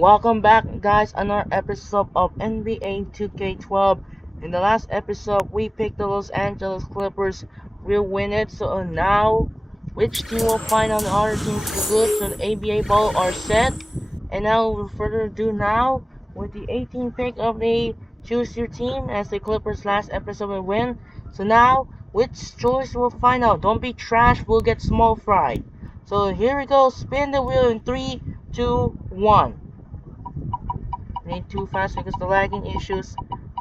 Welcome back, guys, another episode of NBA 2K12. In the last episode, we picked the Los Angeles Clippers will win it. So now, which team will find on the other teams for good? So the ABA ball are set. And now, without further ado, now with the 18th pick of the choose your team, as the Clippers last episode will win. So now, which choice we'll find out? Don't be trash, we'll get small fried. So here we go. Spin the wheel in 3, 2, 1. Ain't too fast because the lagging issues.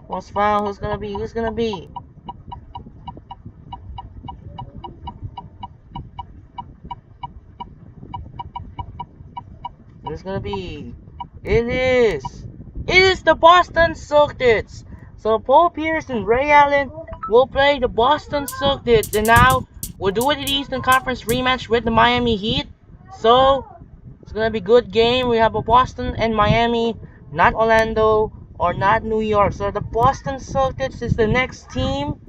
Most foul, who's gonna be? Who's gonna be? Who's gonna be? It is! It is the Boston Celtics! So Paul Pierce and Ray Allen will play the Boston Celtics, and now we'll do it in the Eastern Conference rematch with the Miami Heat. So it's gonna be a good game. We have a Boston and Miami, not Orlando or not New York. So the Boston Celtics is the next team.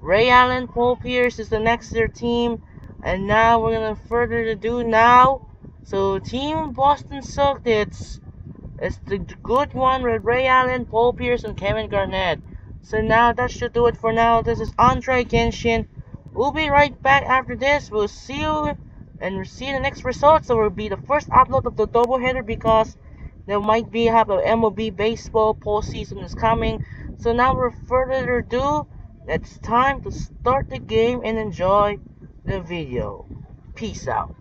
Ray Allen, Paul Pierce is the next their team. And now we're gonna further to do now. So Team Boston Celtics is the good one with Ray Allen, Paul Pierce, and Kevin Garnett. So now that should do it for now. This is Andre Genshin. We'll be right back after this. We'll see you and we'll see the next result. So it will be the first upload of the doubleheader because there might be have a MLB baseball postseason is coming. So now without further ado, it's time to start the game and enjoy the video. Peace out.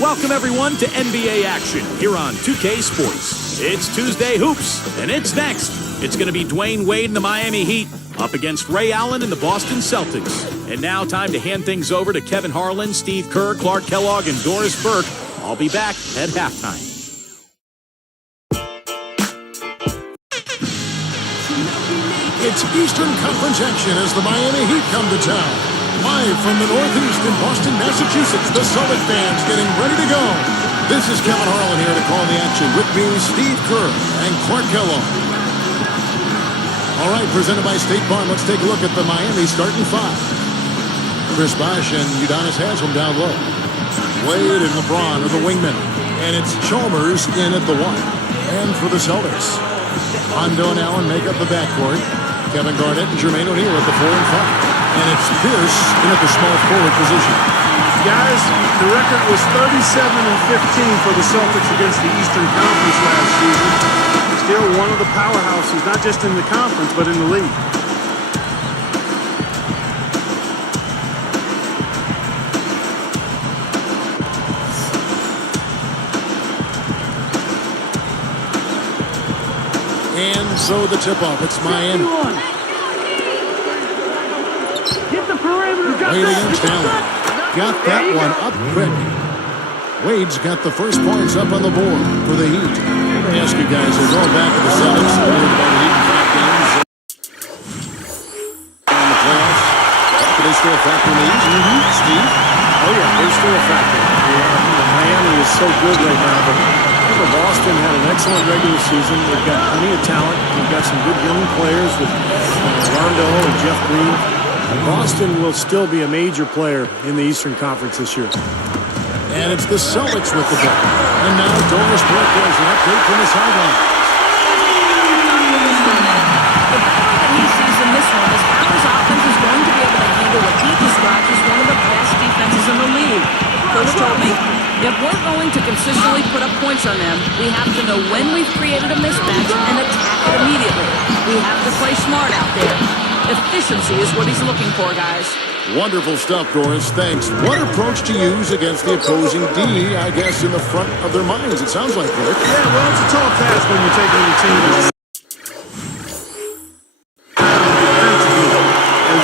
Welcome everyone to NBA action here on 2K Sports. It's Tuesday Hoops, and it's next. It's going to be Dwayne Wade and the Miami Heat up against Ray Allen and the Boston Celtics. And now time to hand things over to Kevin Harlan, Steve Kerr, Clark Kellogg, and Doris Burke. I'll be back at halftime. It's Eastern Conference action as the Miami Heat come to town. Live from the Northeast in Boston, Massachusetts, the Celtic fans getting ready to go. This is Kevin Harlan here to call the action. With me, Steve Kerr and Clark Kellogg. All right, presented by State Farm, let's take a look at the Miami starting five. Chris Bosh and Udonis Haslem down low. Wade and LeBron are the wingmen. And it's Chalmers in at the one. And for the Celtics, Hondo and Allen make up the backcourt. Kevin Garnett and Jermaine O'Neal at the 4 and 5. And it's Pierce in at the small forward position. Guys, the record was 37-15 for the Celtics against the Eastern Conference last season. Still one of the powerhouses, not just in the conference, but in the league. And so the tip-off, it's Miami. Wade against Allen. Got that one up quick. Wade's got the first points up on the board for the Heat. Let me ask you guys, they're going back to the Celtics. They're about the Heat in 5 games. In the playoffs. Could they still factor in the East? Steve? Oh, yeah, they're still a factor. Miami is so good right now, but remember, Boston had an excellent regular season. They've got plenty of talent. They've got some good young players with Rondo and Jeff Green. Boston will still be a major player in the Eastern Conference this year. And it's the Celtics with the ball. And now Doris Burke has an update from the sideline. The problem that he sees in this one is how his offense is going to be able to handle what he describes as one of the best defenses in the league. Coach told me, if we're going to consistently put up points on them, we have to know when we've created a mismatch and attack it immediately. We have to play smart out there. Efficiency is what he's looking for, guys. Wonderful stuff, Doris. Thanks. What approach to use against the opposing D, I guess, in the front of their minds, it sounds like, Rick. Yeah, well, it's a tall task when you're taking the team as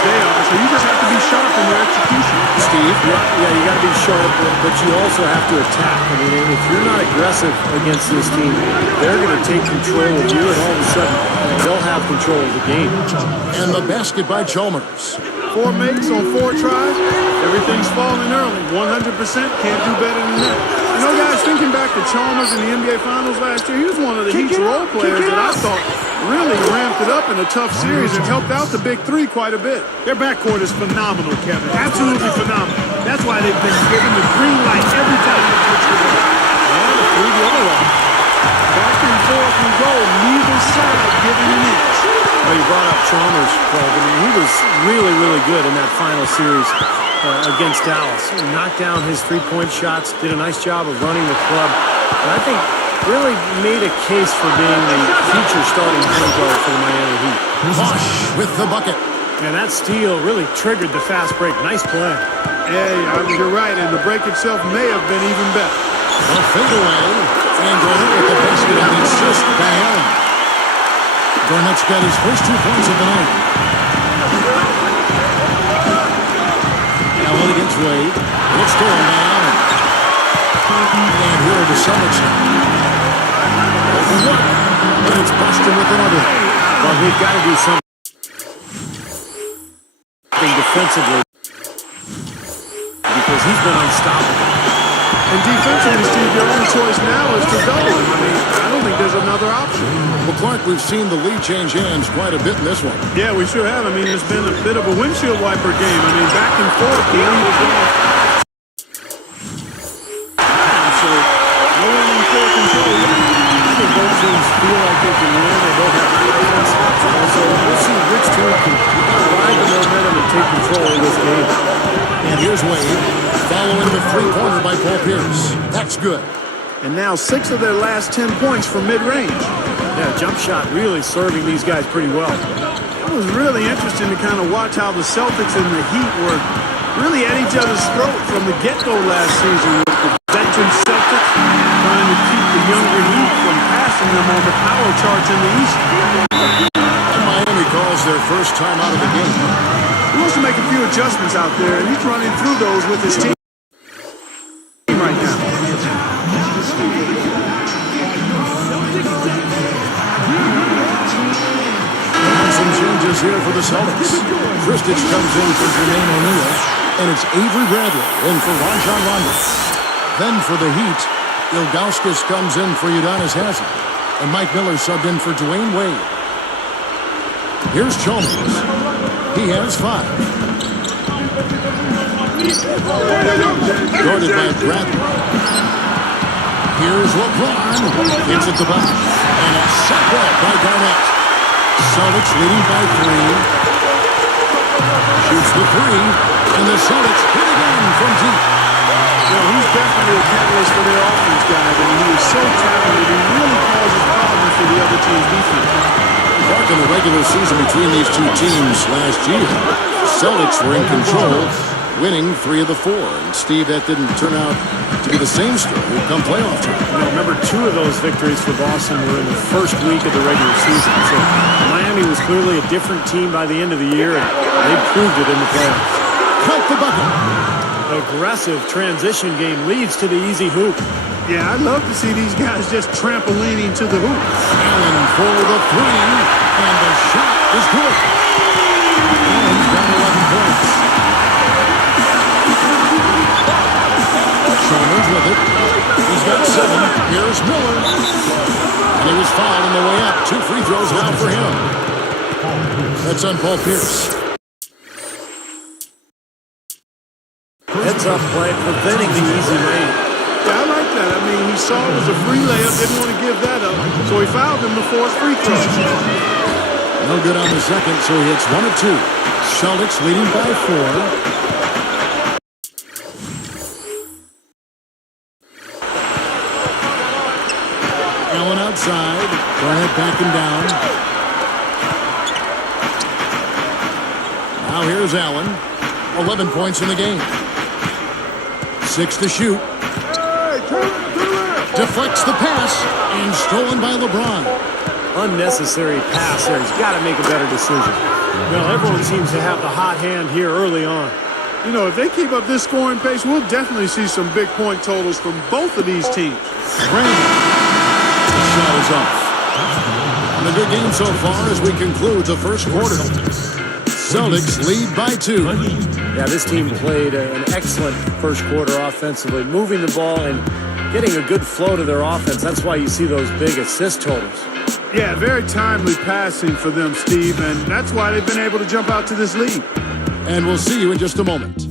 they are, so you just have to be sharp in your execution. Steve? Yeah, you got to be sharp, but you also have to attack. I mean, if you're not aggressive against this team, they're going to take control of you, and all of a sudden, they'll have control of the game. And the basket by Chalmers. 4 makes on 4 tries. Everything's falling early. 100%. Can't do better than that. You know, guys, thinking back to Chalmers in the NBA Finals last year, he was one of the Heat's role players that I thought really ramped it up in a tough series and helped out the big three quite a bit. Their backcourt is phenomenal, Kevin. Absolutely phenomenal. That's why they've been given the green light every time they touch the ball. And through the other way. Back and forth we go, neither side giving an inch. Well, you brought up Chalmers, Craig. I mean, he was really, really good in that final series against Dallas. He knocked down his three-point shots, did a nice job of running the club. And I think really made a case for being the future starting point guard for the Miami Heat. Bosch with the bucket. And that steal really triggered the fast break. Nice play. Hey, you're right, and the break itself may have been even better. A fadeaway. And Garnett with the basket on the assist by Allen. Garnett's got his first 2 points of the night. Allen against Wade. It's stolen by Allen. And here are the Celtics. Over one. And it's Boston with another. Well, we've got to do something defensively because he's been unstoppable. And defensively, Steve, your only choice now is to go. I mean, I don't think there's another option. Well, Clark, we've seen the lead change hands quite a bit in this one. Yeah, we sure have. I mean, it's been a bit of a windshield wiper game. I mean, back and forth, the lead is going. So, no one in clear control yet. I think both teams feel like they can win. They both have confidence. So we'll see which team can ride the momentum and take control of this game. And here's Wade, following the three-pointer by Paul Pierce. That's good. And now 6 of their last 10 points from mid-range. Yeah, jump shot really serving these guys pretty well. It was really interesting to kind of watch how the Celtics and the Heat were really at each other's throat from the get-go last season, with the veteran Celtics trying to keep the younger Heat from passing them on the power charts in the East. And Miami calls their first time out of the game. He wants to make a few adjustments out there, and he's running through those with his team right now. Some changes here for the Celtics. Kristich comes in for Jermaine O'Neal, and it's Avery Bradley in for Rajon Rondo. Then for the Heat, Ilgauskas comes in for Udonis Haslem, and Mike Miller subbed in for Dwayne Wade. Here's Chalmers. He has 5. Guarded by Bradley. Here's LeBron. Gets it to Bosch. And it's shot well by Garnett. Celtics leading by 3. Shoots the 3. And the Celtics hit again from deep. You know, he's definitely a catalyst for their offense, guys. I mean, he is so talented. He really causes problems for the other team's defense. Back in the regular season between these two teams last year, Celtics were in control, winning 3 of the 4. And Steve, that didn't turn out to be the same story come playoff time. You know, remember, 2 of those victories for Boston were in the first week of the regular season. So Miami was clearly a different team by the end of the year, and they proved it in the playoffs. Count the bucket. Aggressive transition game leads to the easy hoop. Yeah, I'd love to see these guys just trampolining to the hoop. Allen for the 3, and the shot is good. Allen's got 11 points. Chalmers with it. He's got 7. Here's Miller. And he was fouled on the way up. 2 free throws now for him. That's on Paul Pierce. Heads up play, preventing the easy lane. Yeah, I like that. I mean, he saw it was a free layup, didn't want to give that up, so he fouled him to force free throws. No good on the second, so he hits 1 of 2. Celtics leading by 4. Allen outside. Garnett backing down. Now here's Allen. 11 points in the game. 6 to shoot. Deflects the pass and stolen by LeBron. Unnecessary pass there. He's got to make a better decision. Well, everyone seems to have the hot hand here early on. You know, if they keep up this scoring pace, we'll definitely see some big point totals from both of these teams. Brandon. The shot is off. And a good game so far as we conclude the first quarter. Celtics lead by 2. Yeah, this team played an excellent first quarter offensively, moving the ball and getting a good flow to their offense. That's why you see those big assist totals. Yeah, very timely passing for them, Steve, and that's why they've been able to jump out to this lead. And we'll see you in just a moment.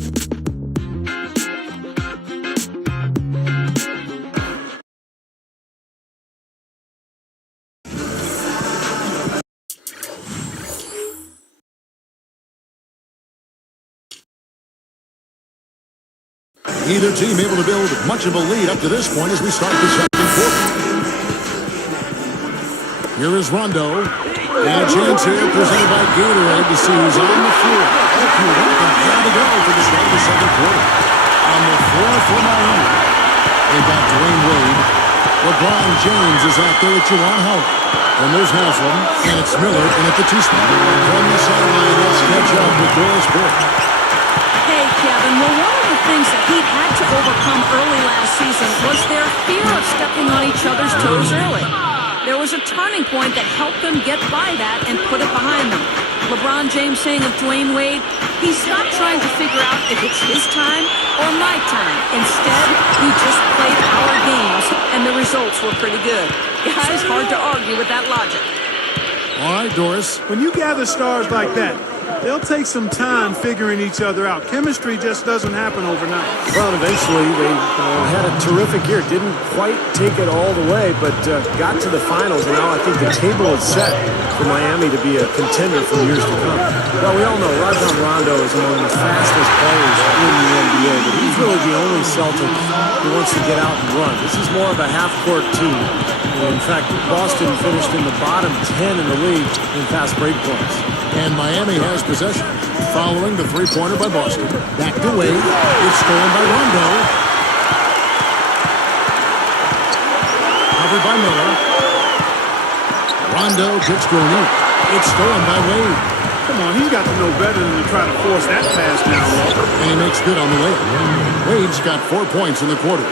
Either team able to build much of a lead up to this point as we start the second quarter. Here is Rondo. And a chance here presented by Gatorade to see who's on the floor. Okay, ready to go for the start of the second quarter. On the floor for Miami, they've got Dwayne Wade. LeBron James is out there with Juwan Howard. And there's Haslam, and it's Miller in at the two-spot. From the sideline, let's catch up with Doris Burke. Hey, Kevin, well, one of the things that Heat had to overcome early last season was their fear of stepping on each other's toes early. There was a turning point that helped them get by that and put it behind them. LeBron James saying of Dwayne Wade, he stopped trying to figure out if it's his time or my time. Instead, we just played our games, and the results were pretty good. Guys, hard to argue with that logic. All right, Doris. When you gather stars like that, they'll take some time figuring each other out. Chemistry just doesn't happen overnight. Well, eventually they had a terrific year. Didn't quite take it all the way, but got to the finals. And now I think the table is set for Miami to be a contender for years to come. Well, we all know Rajon Rondo is among the fastest players in the NBA, but he's really the only Celtic who wants to get out and run. This is more of a half-court team. In fact, Boston finished in the bottom 10 in the league in fast break points. And Miami has possession. Following the three-pointer by Boston. Back to Wade. It's stolen by Rondo. Covered by Miller. Rondo gets thrown in. It's stolen by Wade. Come on, he's got to know better than to try to force that pass down low. And he makes good on the layup. Wade's got 4 points in the quarter.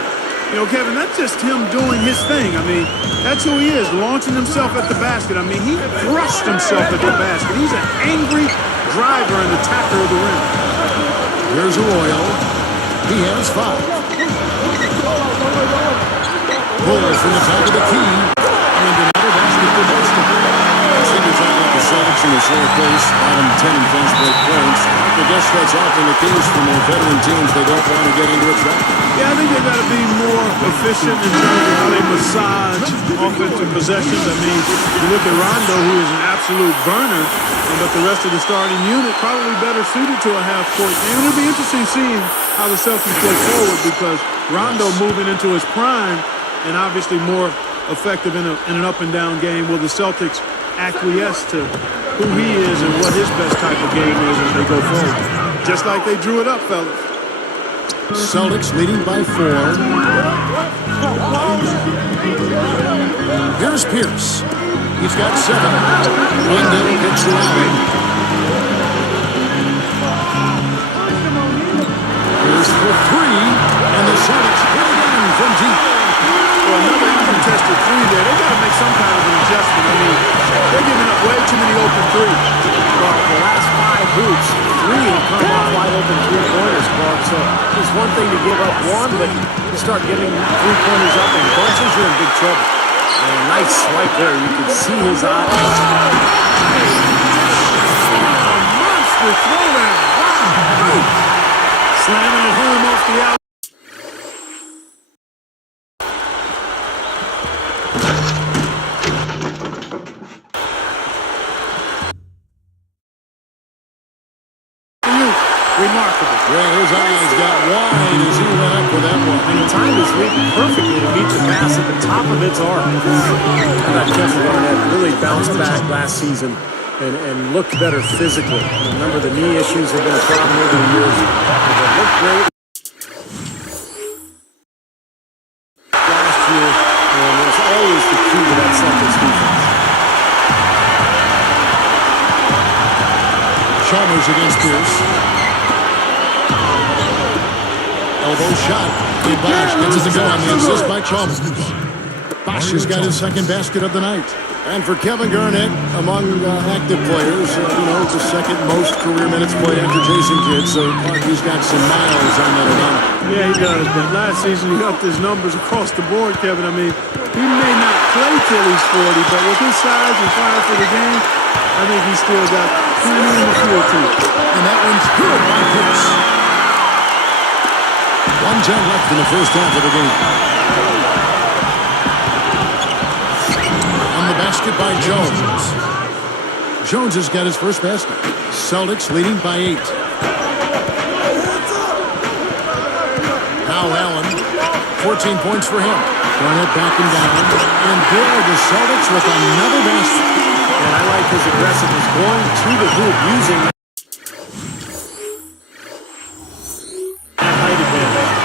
You know, Kevin, that's just him doing his thing. I mean, that's who he is, launching himself at the basket. I mean, he thrusts himself at the basket. He's an angry driver and attacker of the rim. Here's Arroyo. He has 5. Bull from the top of the key. And another basket for Boston. I think you're talking about the Celtics in the short case, bottom 10 in fast break points. I guess that's often the case for more veteran teams. They don't want to get into a trap. Yeah, I think they've got to be more efficient in terms of how they massage offensive possessions. I mean, you look at Rondo, who is an absolute burner, but the rest of the starting unit probably better suited to a half-court game. And it'll be interesting seeing how the Celtics go forward because Rondo moving into his prime and obviously more effective in an up-and-down game. Will the Celtics acquiesce to who he is and what his best type of game is as they go forward? Just like they drew it up, fellas. Celtics leading by 4. Here's Pierce. He's got 7. Rondo gets the alley. Here's for 3. And the Celtics hit again from deep. Well, another uncontested 3 there. They got to make some kind of an adjustment. I mean, they're giving up way too many open 3s. Well, the last 5 hoops, 3 have come off wide open three-pointers, Clark. So it's one thing to give up one, but you start getting three-pointers up in bunches, you're in big trouble. And a nice swipe there. You can see his eyes. Monster throwdown. Wow. Slamming it home off the out. Remarkable. Yeah, his eyes got wide as he went up with that one. And the time is reading perfectly to meet the pass at the top of its arc. I thought Kevin Garnett really bounced back last season and looked better physically. Remember, the knee issues have been a problem over the years. But they looked great last year, and it was always the key to that Celtics defense. Chalmers against Pierce. Elbow shot. And Bosch gets it to go on the assist by Chalmers. Bosch has got his second basket of the night. And for Kevin Garnett, among active players, the second most career minutes played after Jason Kidd. So he's got some miles on that amount. Yeah, he does. But last season, he upped his numbers across the board, Kevin. I mean, he may not play till he's 40, but with his size and fire for the game, I think he's still got plenty in the field, too. And that one's good by Pierce. 1:10 left in the first half of the game. On the basket by Jones. Jones has got his first basket. Celtics leading by 8. Now Allen, 14 points for him. Garnett backing down. And there the Celtics with another basket. And I like his aggressiveness going to the hoop using that height advantage.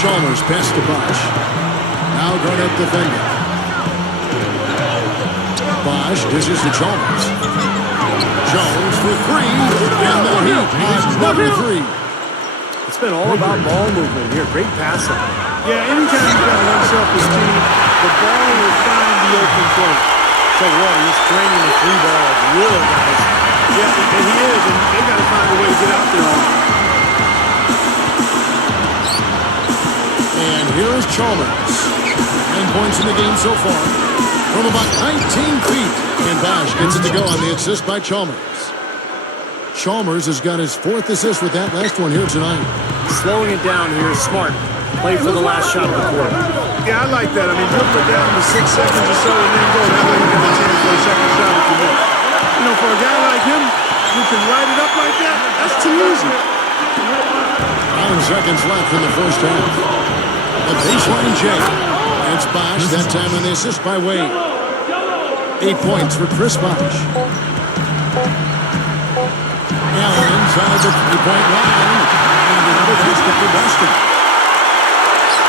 Chalmers pass to Bosch. Now Garnett defending. Bosch dishes to Chalmers. Jones for three. And the Heat has another three. It's been all about ball movement here. Great passing. Yeah, anytime you've got low self-esteem, the ball will find the open play. Tell you what, he's training the three ball really nice. Yeah, and he is, and they got to find a way to get out there on it. And here is Chalmers. 10 points in the game so far. From about 19 feet. And Bosch gets it to go on the assist by Chalmers. Chalmers has got his 4th assist with that last one here tonight. Slowing it down here is smart. Play for the last shot of the quarter. Yeah, I like that. I mean, dribble it down to 6 seconds or so and then go. That way you got a chance for a second shot if you want. You know, for a guy like him who can light it up like that, that's too easy. 9 seconds left in the first half. The baseline J. It's Bosch, that time on the assist by Wade. 8 points for Chris Bosch. Allen inside the three-point line. And another basket for Boston.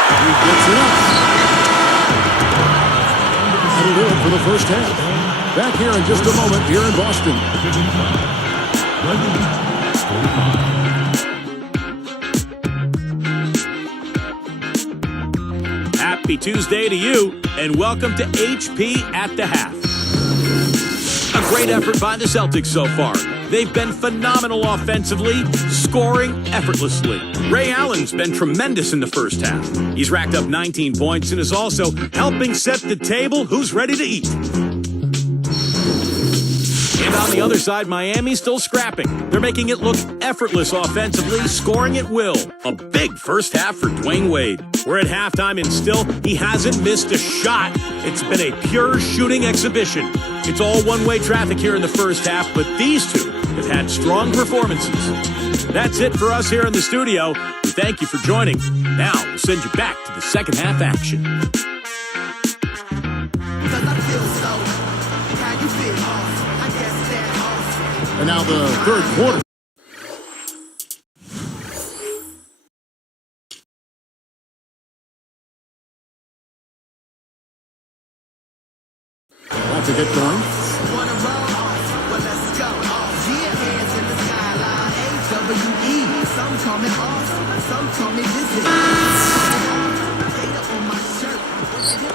He gets it up. That'll do it for the first half. Back here in just a moment here in Boston. Happy Tuesday to you, and welcome to HP at the half. A great effort by the Celtics so far. They've been phenomenal offensively, scoring effortlessly. Ray Allen's been tremendous in the first half. He's racked up 19 points and is also helping set the table. Who's ready to eat? And on the other side, Miami's still scrapping. They're making it look effortless offensively, scoring at will. A big first half for Dwayne Wade. We're at halftime and still he hasn't missed a shot. It's been a pure shooting exhibition. It's all one-way traffic here in the first half, but these two have had strong performances. That's it for us here in the studio. We thank you for joining. Now we'll send you back to the second half action. And now the third quarter. About to get going.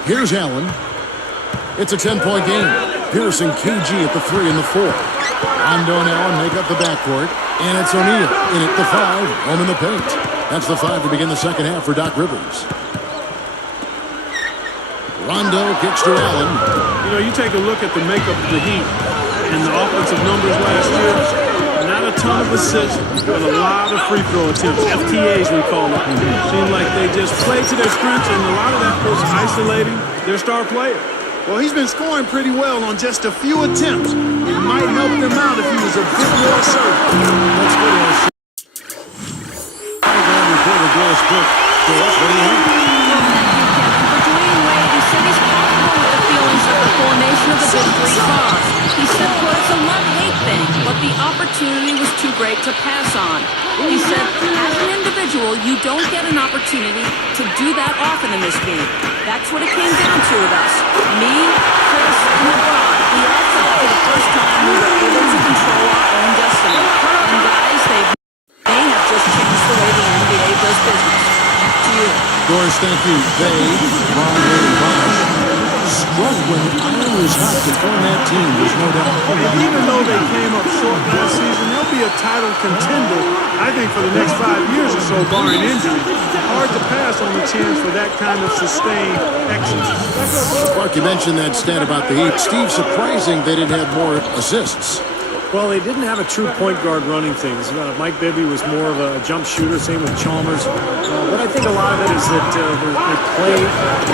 Here's Allen. It's a 10-point game. Pearson, KG at the 3 and the 4. Rondo and Allen make up the backcourt. And it's O'Neal in at the 5, home in the paint. That's the 5 to begin the second half for Doc Rivers. Rondo kicks to Allen. You know, you take a look at the makeup of the Heat and the offensive numbers last year. Not a ton of assists, but a lot of free throw attempts. FTAs, we call it. Seems like they just play to their strengths, and a lot of that was isolating their star player. Well, he's been scoring pretty well on just a few attempts. It might help them out if he was a bit more assertive. Let's go to our diagram before the door split. What do you have? For Dwayne Wade, he said he's comfortable with the feelings of the coronation of the victory cause. He said, quote, it's a love-hate thing, but the opportunity was too great to pass on. He said, as an individual, you don't get an opportunity to do that often in this game. That's what it came down to with us. Me, Chris, and LeBron. We all felt for the first time we were able to control our own destiny. And guys, they have just changed the way the NBA does business. Back to you. Doris, thank you. They, Ron, Wade, and Bosch, struggling. Iron was hot to form that team. There's no doubt. And even though they came up short last season, they'll be a title contender, I think, for the next 5 years or so, barring injury. Hard to pass on the chance for that kind of sustained excellence. Mark, you mentioned that stat about the Heat. Steve, surprising they didn't have more assists. Well, they didn't have a true point guard running things. Mike Bibby was more of a jump shooter, same with Chalmers. But I think a lot of it is that they play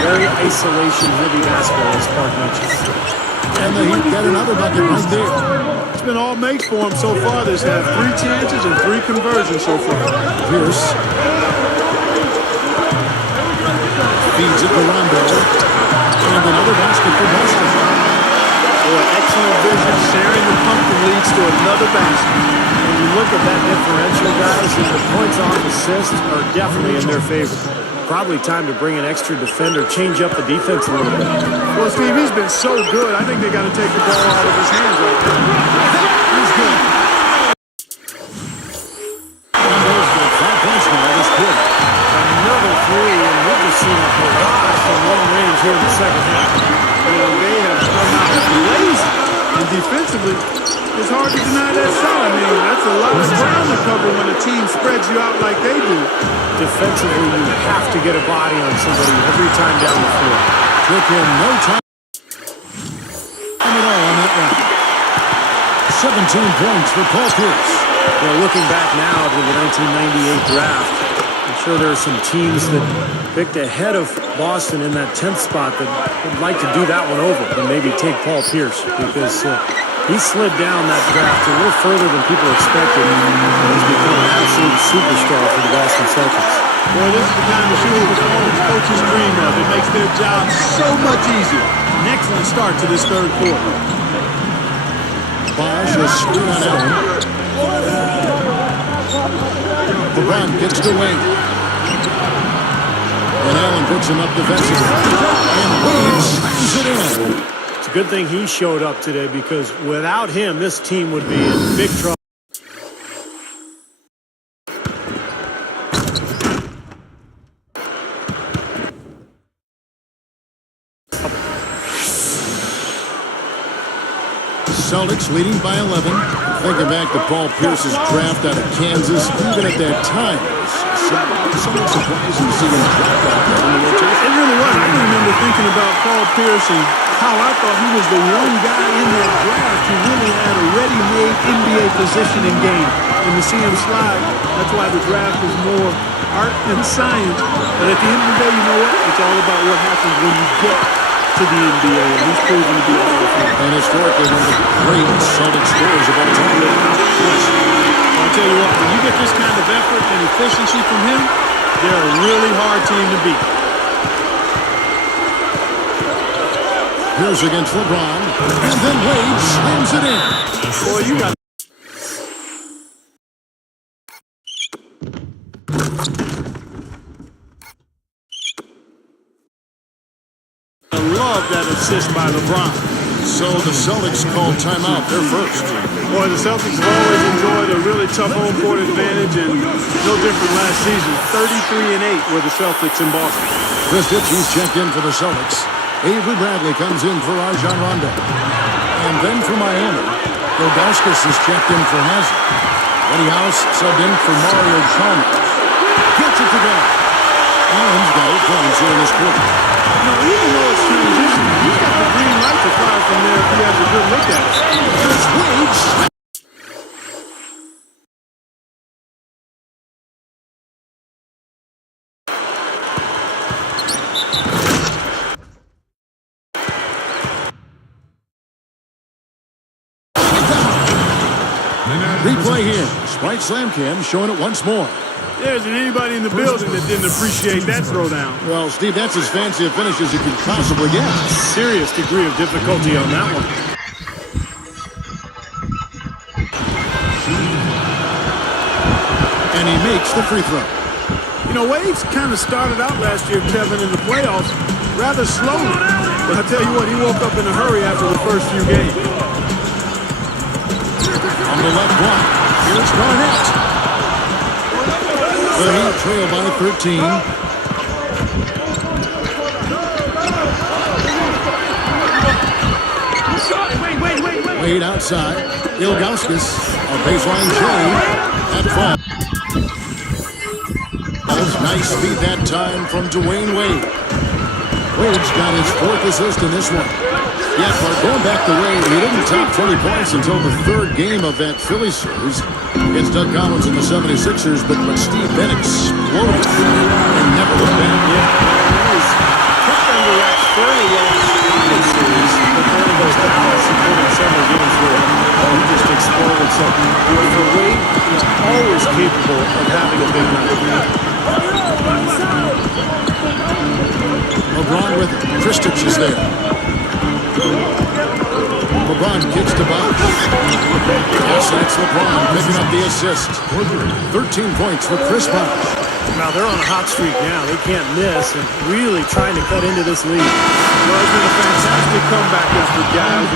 very isolation-heavy basketball, as Park mentioned. And the Heat got another bucket right there. been all makes for him so far this half. 3 chances and 3 conversions so far. Pierce feeds it to Rondo. And another basket for Boston. Boy, excellent vision. Sharing the pumpkin leads to another basket. When you look at that differential, guys, the points off assists are definitely in their favor. Probably time to bring an extra defender, change up the defense a little bit. Well, Steve, he's been so good. I think they got to take the ball out of his hands right now. He's good. Rondo's got 5 points now this quarter. Another 3, and we're just seeing a barrage from long range here in the second half. Well, they have come out lazy. And defensively, it's hard to deny that shot. I mean, that's a lot of ground to cover when a team spreads you out like they do. Defensively, you have to get a body on somebody every time down the floor. Took him no time at all on that one. 17 points for Paul Pierce. Well, looking back now to the 1998 draft, I'm sure there are some teams that picked ahead of Boston in that 10th spot that would like to do that one over and maybe take Paul Pierce because he slid down that draft a little further than people expected and he's become an absolute superstar for the Boston Celtics. Boy, this is the kind of shooting performance coaches dream of. It makes their job so much easier. An excellent start to this third quarter. Bosh is screwed on Allen. LeBron gets to Wade. And Allen puts him up defensively. And Wade slams it in. It's a good thing he showed up today because without him, this team would be in big trouble. Celtics leading by 11. Thinking back to Paul Pierce's draft out of Kansas, even at that time, it was somewhat surprising to see him drop out there in the rotation. It really was. I can remember thinking about Paul Pierce and how I thought he was the one guy in that draft who really had a ready-made NBA positioning game. And to see him slide, that's why the draft is more art than science. But at the end of the day, you know what? It's all about what happens when you get to the NBA, and he's proven to be all of it. And historically, one of the great Celtics scorers of all time. I'll tell you what, when you get this kind of effort and efficiency from him, they're a really hard team to beat. Here's against LeBron, and then Wade slams it in. Boy, you got I love that assist by LeBron. So the Celtics called timeout. They're first. Boy, the Celtics have always enjoyed a really tough home court advantage, and no different last season. 33-8 were the Celtics in Boston. Chris Ditchy's checked in for the Celtics. Avery Bradley comes in for Rajon Rondo. And then for Miami, Ilgauskas is checked in for Hazard. Eddie House subbed in for Mario Chalmers. Gets it to go. Allen's got 8 points here in this quarter. You know, even though it's transition, he's got the green light to fire from there if he has a good look at it. Here's Wade. Replay here. Sprite Slam Cam showing it once more. There isn't anybody in the building that didn't appreciate that throwdown. Well, Steve, that's as fancy a finish as you could possibly get. Serious degree of difficulty on that one. And he makes the free throw. You know, Wade's kind of started out last year, Kevin, in the playoffs rather slowly. But I'll tell you what, he woke up in a hurry after the first few games. On the left block, here's Garnett. The Heat trail by 13. Wade outside. Ilgauskas, a baseline J at 5. Nice feed that time from Dwayne Wade. Wade's got his 4th assist in this one. Yeah, but going back to Wade, he didn't top 20 points until the 3rd game of that Philly series against Doug Collins and the 76ers, but Steve Bennett exploded and never looked back. Yeah, he was kept under wraps fairly well in the Collins series, but then he goes to Dallas and put in several games where he just For Wade, he's always capable of having a big night. LeBron with it. Kristich is there. LeBron kicks to Bosch. Yes, that's LeBron picking up the assist. 13 points for Chris Bosch. Now they're on a hot streak now. They can't miss and really trying to cut into this lead. Well, it's been a fantastic comeback effort, guys.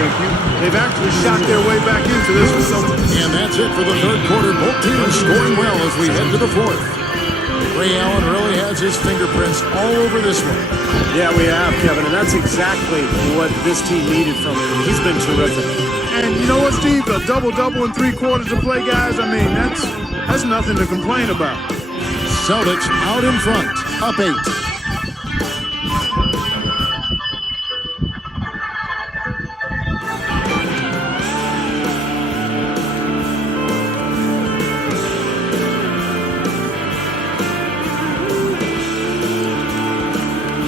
They've actually shot their way back into this one. And that's it for the third quarter. Both teams scoring well as we head to the fourth. Ray Allen really has his fingerprints all over this one. Yeah, we have, Kevin, and that's exactly what this team needed from him. He's been terrific. And you know what, Steve? A double-double in 3 quarters to play, guys. I mean, that's nothing to complain about. Celtics out in front, up 8.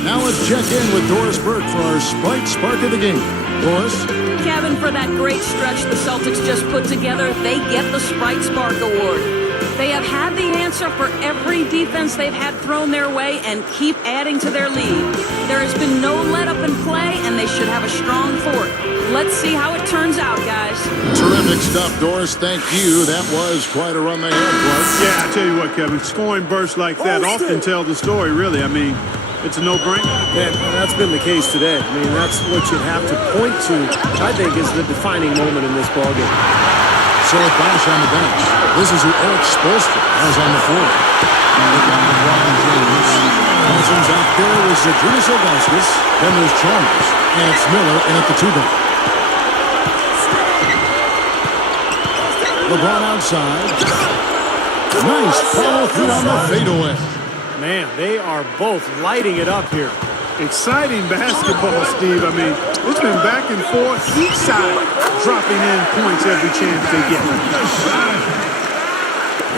Now let's check in with Doris Burke for our Sprite Spark of the game. Doris? Kevin, for that great stretch the Celtics just put together, they get the Sprite Spark Award. They have had the answer for every defense they've had thrown their way and keep adding to their lead. There has been no let-up in play, and they should have a strong fourth. Let's see how it turns out, guys. Terrific stuff, Doris. Thank you. That was quite a run they had, Clark. Yeah, I tell you what, Kevin, scoring bursts like that often tell the story, really. I mean, it's a no-brainer. And that's been the case today. I mean, that's what you have to point to, I think, is the defining moment in this ballgame. So with Bosch on the bench, this is who Eric Spoelstra has on the floor. They've got LeBron James. Cousins out there with Zydrunas Ilgauskas. Then there's Chalmers. And it's Miller in at the 2-guard. LeBron outside. Nice follow-through on the fadeaway. Man, they are both lighting it up here. Exciting basketball, Steve. I mean, it's been back and forth, each side dropping in points every chance they get.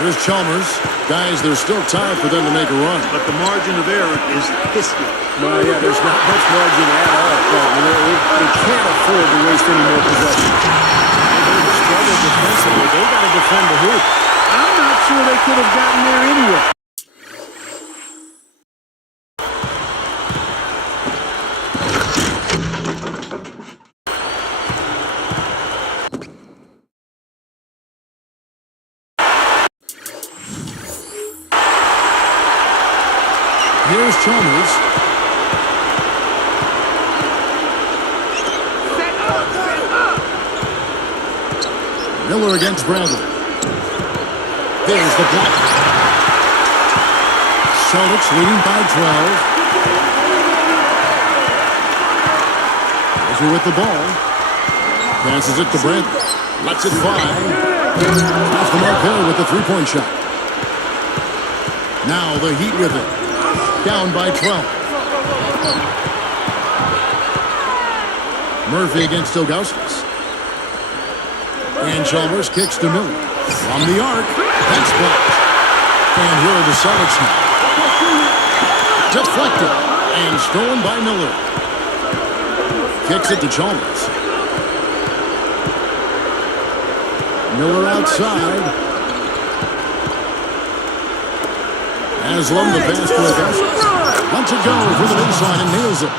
Here's Chalmers. Guys, there's still time for them to make a run. But the margin of error is history. Well, yeah, there's not much margin at all. But, you know, they can't afford to waste any more possessions. They've struggled defensively. They got to defend the hoop. I'm not sure they could have gotten there anyway. Here's Chalmers. Miller against Bradley. There's the block. Celtics leading by 12. Over with the ball. Passes it to Bradley. Lets it fly. Off the mark there with the three-point shot. Now the Heat with it. Down by 12. Murphy against Ilgauskas. And Chalmers kicks to Miller. From the arc. That's blocked. And here are the Celtics now. Deflected. And stolen by Miller. Kicks it to Chalmers. Miller outside. Haslam the pass to Ilgauskas. Lets it go for the baseline and nails it.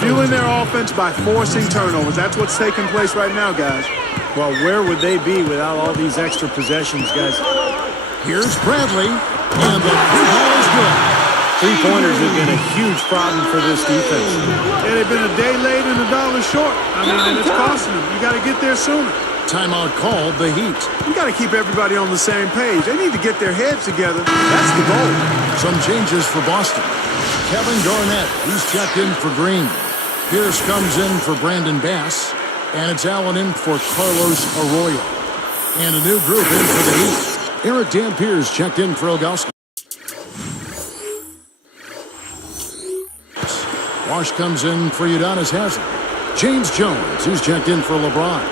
Fueling their offense by forcing turnovers. That's what's taking place right now, guys. Well, where would they be without all these extra possessions, guys? Here's Bradley, and the three ball is good. Three-pointers have been a huge problem for this defense. Yeah, they've been a day late and $1 short. I mean, and it's costing them. You got to get there sooner. Timeout called, the Heat. You got to keep everybody on the same page. They need to get their heads together. That's the goal. Some changes for Boston. Kevin Garnett, he's checked in for Green. Pierce comes in for Brandon Bass. And it's Allen in for Carlos Arroyo. And a new group in for the Heat. Eric Dampiers checked in for Ilgauskas. Wash comes in for Udonis Haslem. James Jones, who's checked in for LeBron.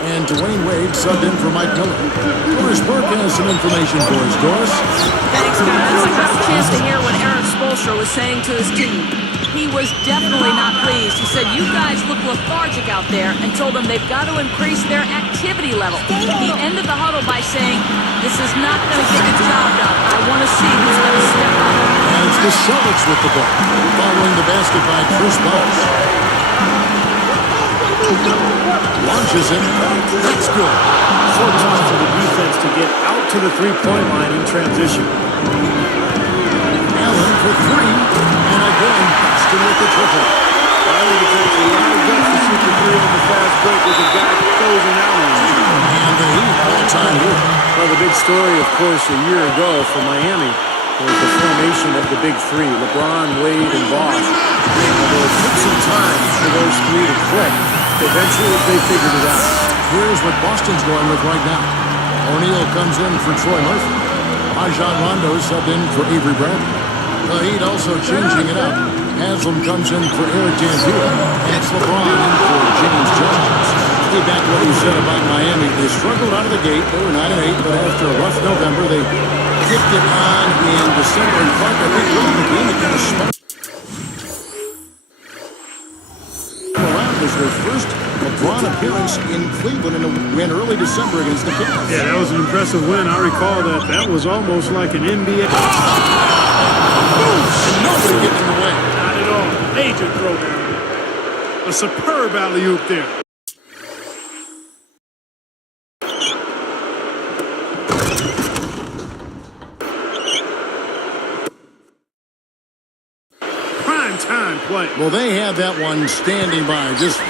And Dwayne Wade subbed in for Mike Miller. Doris Burke has some information for us. Doris? Thanks, guys. I got a chance to hear what Eric Spoelstra was saying to his team. He was definitely not pleased. He said, "You guys look lethargic out there," and told them they've got to increase their activity level. He ended the huddle by saying, "This is not going to get the job done. I want to see who's going to step up." And it's the Celtics with the ball. Following the basket by Chris Bosh. Launches it. That's good. So tough for the defense to get out to the three-point line in transition. Allen for three. And again, Boston with the triple. I think it takes a lot of guts to shoot the three on the fast break with a guy closing out on you. And the Heat all-time lead. Well, the big story, of course, a year ago for Miami was the formation of the big three, LeBron, Wade, and Bosh. Although it took some time for those three to click, eventually they figured it out. Here's what Boston's going with right now. O'Neal comes in for Troy Murphy. Rajon Rondo subbed in for Avery Bradley. The Heat also changing it up. Haslam comes in for Eric Dampier. And it's LeBron in for James Jones. Stay back to what you said about Miami. They struggled out of the gate. They were 9-8, but after a rough November, they kicked it on in December. In fact, I think really the game that kind of spun around was their first LeBron appearance in Cleveland in a win early December against the Kings. Yeah, that was an impressive win. I recall that. That was almost like an NBA. And nobody getting in the way. Not at all. Major throw down. A superb alley-oop there. Prime time play. Well, they had that one standing by, just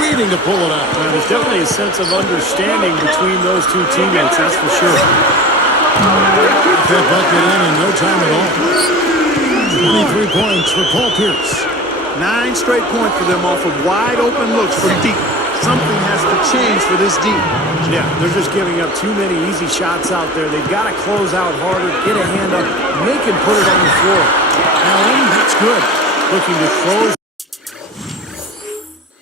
waiting to pull it out. There's definitely a sense of understanding between those two teammates, that's for sure. That bucket in no time at all. 23 points for Paul Pierce. 9 straight points for them off of wide open looks from deep. Something has to change for this deep. Yeah, they're just giving up too many easy shots out there. They've got to close out harder, get a hand up, make him put it on the floor. Allen, that's good. Looking to close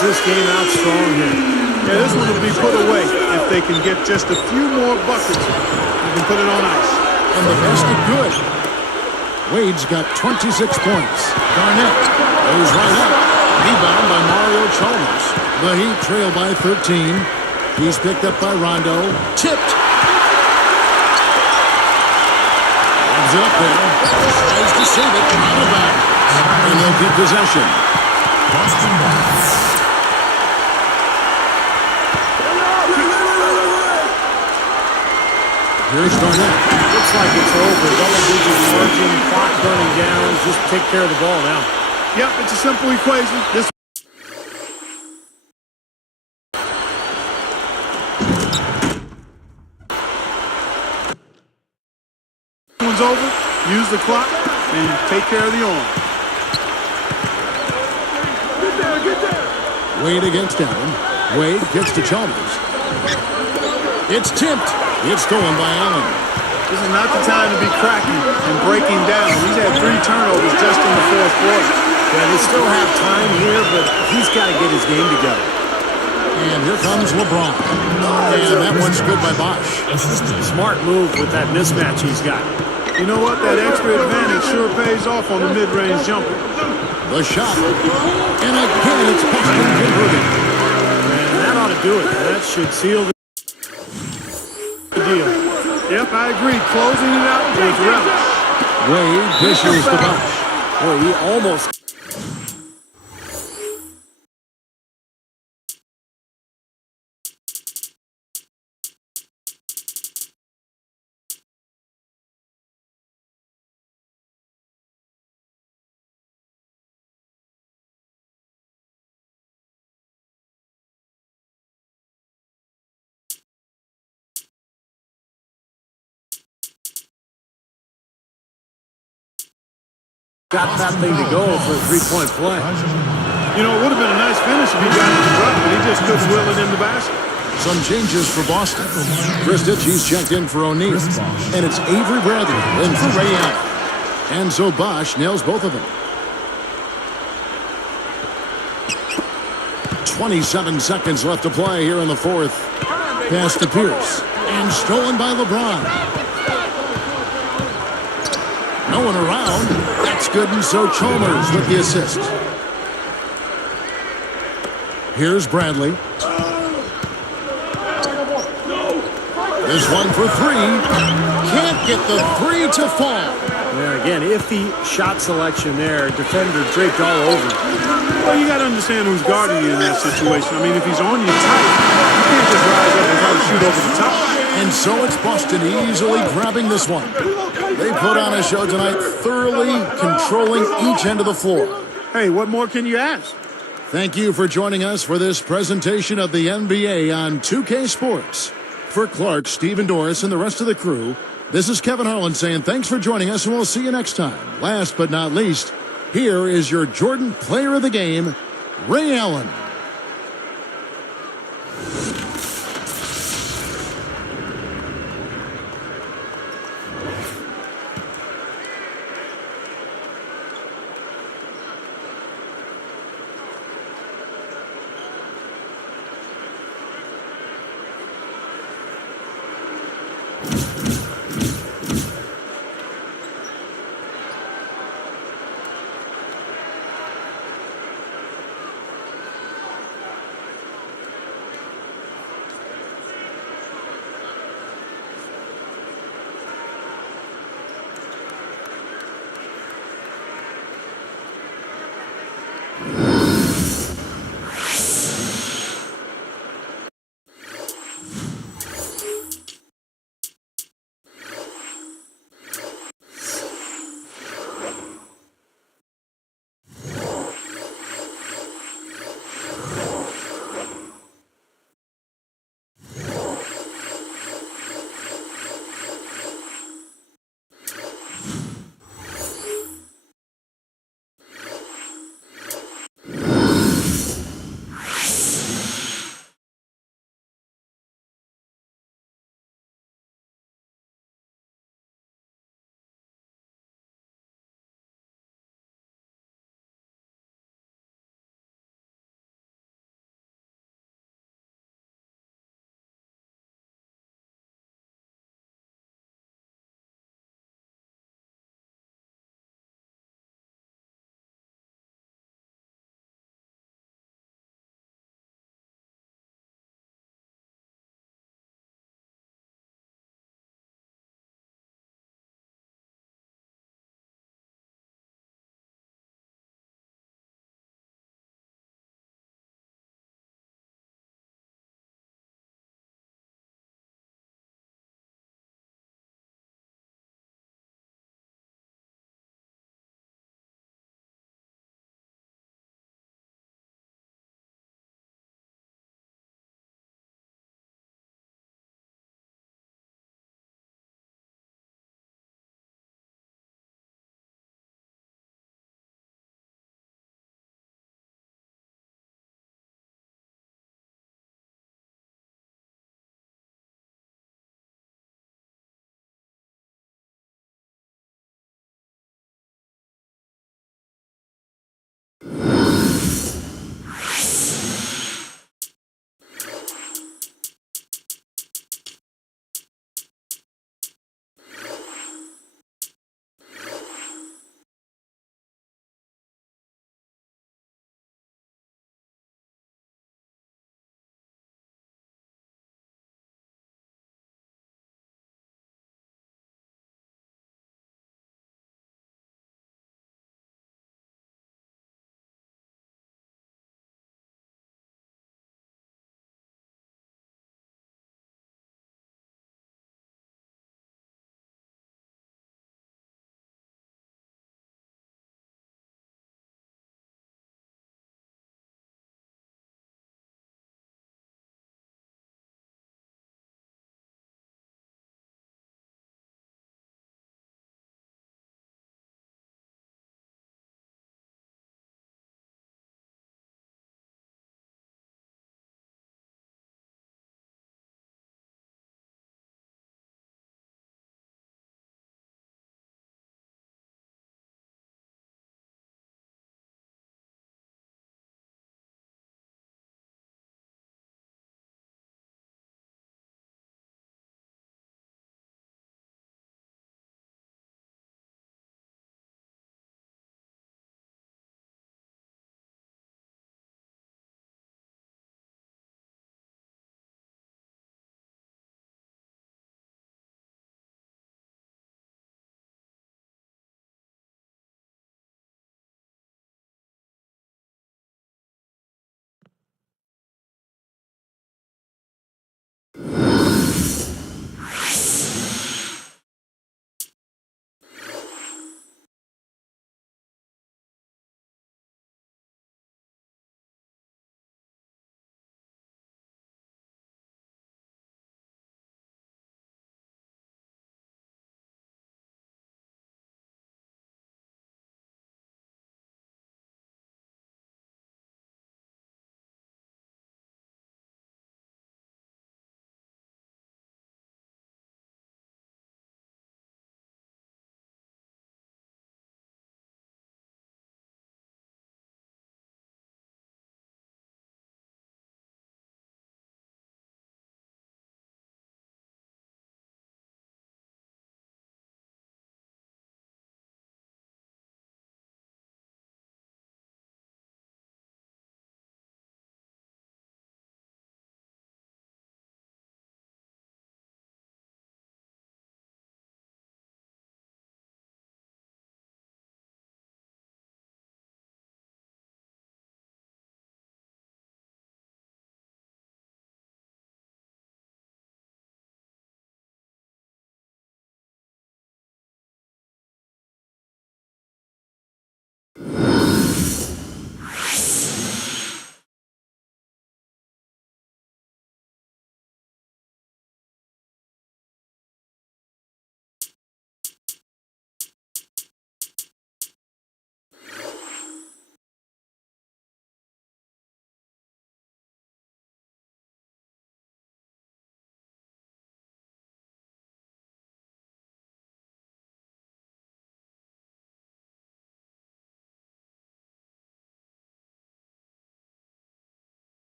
this game out strong here. Yeah, this one will be put away if they can get just a few more buckets. You can put it on ice. And the basket good. Wade's got 26 points. Garnett goes right up. Rebound by Mario Chalmers. The Heat trail by 13. He's picked up by Rondo. Tipped. Leaves it up there. Tries to save it. Out of bounds. And they'll keep possession. Boston Bucks. Here's Garnett. Looks like it's over. Double-digit margin, clock running down. Just take care of the ball now. Yep, it's a simple equation. This one's over. Use the clock and take care of the arm. Get there. Wade against Allen. Wade gets to Chalmers. It's tipped. It's stolen by Allen. This is not the time to be cracking and breaking down. He's had 3 turnovers just in the fourth quarter. Yeah, they still have time here, but he's got to get his game together. And here comes LeBron. And that one's good by Bosh. Smart move with that mismatch he's got. You know what? That extra advantage sure pays off on the mid-range jumper. The shot. And again, it's Boston converting. And that ought to do it. That should seal the deal. Yep, I agree. Closing it out with relish. Wade dishes to Bosh. Boy, he almost... got that thing to go for a three-point play. You know, it would have been a nice finish if he got it to drop, but he just couldn't will it in the basket. Some changes for Boston. Chris Ditchy's checked in for O'Neal. And it's Avery Bradley in for Ray Allen. And so Bosh nails both of them. 27 seconds left to play here in the fourth. Pass to Pierce. And stolen by LeBron. No one around. That's good, and so Chalmers with the assist. Here's Bradley. This one for three. Can't get the three to fall. Yeah, again, iffy shot selection there. Defender draped all over. Well, you got to understand who's guarding you in that situation. I mean, if he's on you tight, you can't just rise up and try to shoot over the top. And so it's Boston easily grabbing this one. They put on a show tonight, thoroughly controlling each end of the floor. Hey, what more can you ask? Thank you for joining us for this presentation of the NBA on 2K Sports. For Clark, Stephen Doris, and the rest of the crew, this is Kevin Harlan saying thanks for joining us, and we'll see you next time. Last but not least, here is your Jordan Player of the Game, Ray Allen.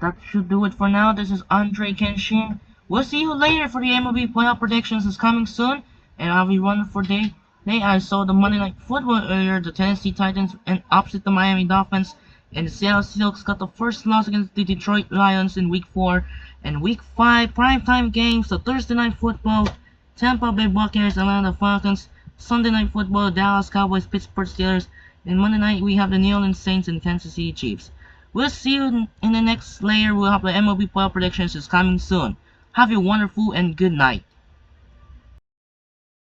that should do it for now. This is Andre Kenshin. We'll see you later for the MLB playoff predictions is coming soon. And I'll be running for day. Today I saw the Monday Night Football earlier. The Tennessee Titans and opposite the Miami Dolphins. And the Seattle Seahawks got the first loss against the Detroit Lions in Week 4. And Week 5 primetime games. The Thursday Night Football. Tampa Bay Buccaneers, Atlanta Falcons. Sunday Night Football, Dallas Cowboys, Pittsburgh Steelers. And Monday night we have the New Orleans Saints and Kansas City Chiefs. We'll see you in the next layer. We'll have the MLB playoff predictions is coming soon. Have a wonderful and good night.